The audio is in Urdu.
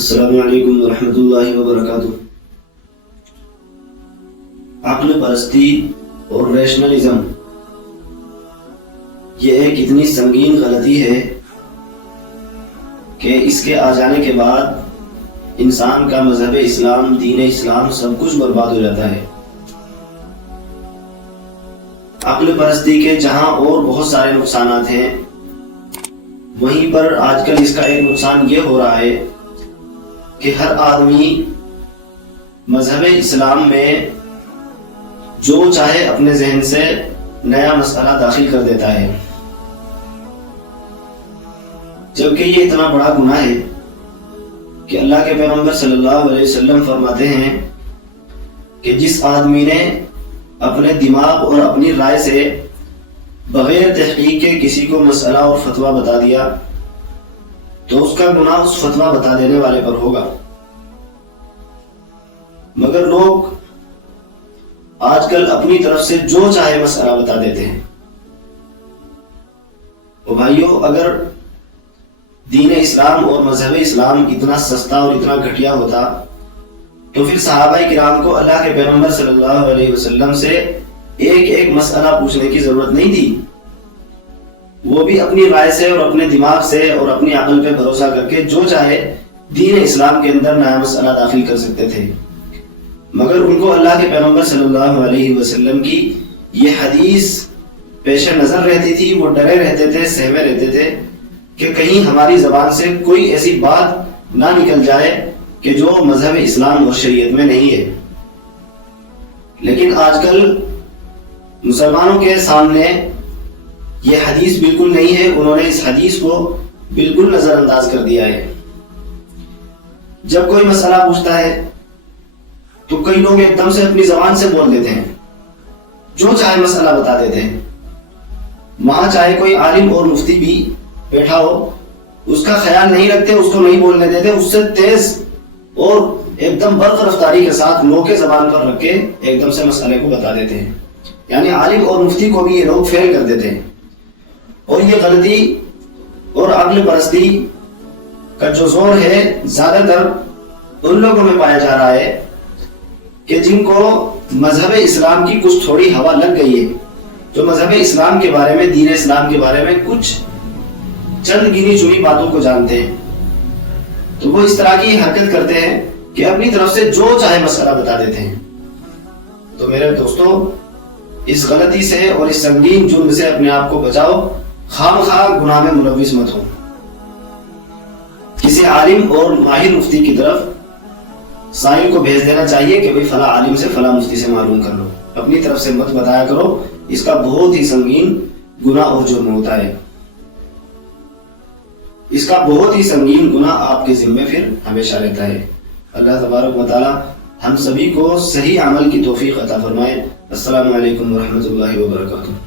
السلام علیکم ورحمۃ اللہ وبرکاتہ۔ عقل پرستی اور ریشنلزم یہ ایک اتنی سنگین غلطی ہے کہ اس کے آ جانے کے بعد انسان کا مذہب اسلام، دین اسلام سب کچھ برباد ہو جاتا ہے۔ عقل پرستی کے جہاں اور بہت سارے نقصانات ہیں، وہیں پر آج کل اس کا ایک نقصان یہ ہو رہا ہے کہ ہر آدمی مذہب اسلام میں جو چاہے اپنے ذہن سے نیا مسئلہ داخل کر دیتا ہے، جبکہ یہ اتنا بڑا گناہ ہے کہ اللہ کے پیغمبر صلی اللہ علیہ وسلم فرماتے ہیں کہ جس آدمی نے اپنے دماغ اور اپنی رائے سے بغیر تحقیق کے کسی کو مسئلہ اور فتویٰ بتا دیا تو اس کا گناہ اس فتویٰ بتا دینے والے پر ہوگا۔ مگر لوگ آج کل اپنی طرف سے جو چاہے مسئلہ بتا دیتے ہیں۔ تو بھائیو، اگر دین اسلام اور مذہب اسلام اتنا سستا اور اتنا گھٹیا ہوتا تو پھر صحابہ کرام کو اللہ کے پیغمبر صلی اللہ علیہ وسلم سے ایک ایک مسئلہ پوچھنے کی ضرورت نہیں تھی۔ وہ بھی اپنی رائے سے اور اپنے دماغ سے اور اپنی عقل پہ بھروسہ کر کے جو چاہے دین اسلام کے اندر نیا مسئلہ داخل کر سکتے تھے، مگر ان کو اللہ کے پیغمبر صلی اللہ علیہ وسلم کی یہ حدیث پیش نظر رہتی تھی۔ وہ ڈرے رہتے تھے، سہمے رہتے تھے کہ کہیں ہماری زبان سے کوئی ایسی بات نہ نکل جائے کہ جو مذہب اسلام اور شریعت میں نہیں ہے۔ لیکن آج کل مسلمانوں کے سامنے یہ حدیث بالکل نہیں ہے، انہوں نے اس حدیث کو بالکل نظر انداز کر دیا ہے۔ جب کوئی مسئلہ پوچھتا ہے تو کئی لوگ ایک دم سے اپنی زبان سے بول دیتے ہیں، جو چاہے مسئلہ بتا دیتے ہیں۔ وہاں چاہے کوئی عالم اور مفتی بھی بیٹھا ہو، اس کا خیال نہیں رکھتے، اس کو نہیں بولنے دیتے، اس سے تیز اور ایک دم برق رفتاری کے ساتھ لوگ کے زبان پر رکھ کے ایک دم سے مسئلے کو بتا دیتے ہیں۔ یعنی عالم اور مفتی کو بھی یہ لوگ فیل کر دیتے ہیں۔ اور یہ غلطی اور عقل پرستی کا جو زور ہے زیادہ تر ان لوگوں میں پایا جا رہا ہے کہ جن کو مذہب اسلام کی کچھ تھوڑی ہوا لگ گئی ہے، جو مذہب اسلام کے بارے میں، دین اسلام کے بارے میں کچھ چند گنی چنی باتوں کو جانتے ہیں، تو وہ اس طرح کی حرکت کرتے ہیں کہ اپنی طرف سے جو چاہے مسئلہ بتا دیتے ہیں۔ تو میرے دوستو، اس غلطی سے اور اس سنگین جرم سے اپنے آپ کو بچاؤ، خامخواہ گناہ میں ملوث مت ہو۔ کسی عالم اور ماہر مفتی کی طرف سائل کو بھیج دینا چاہیے کہ بھئی فلاں عالم سے، فلاں مفتی سے معلوم کر لو، اپنی طرف سے مت بتایا کرو۔ اس کا بہت ہی سنگین گناہ اور جرم ہوتا ہے، اس کا بہت ہی سنگین گناہ آپ کے ذمے پھر ہمیشہ رہتا ہے۔ اللہ تبارک و تعالی ہم سبھی کو صحیح عمل کی توفیق عطا فرمائے۔ السلام علیکم ورحمۃ اللہ وبرکاتہ۔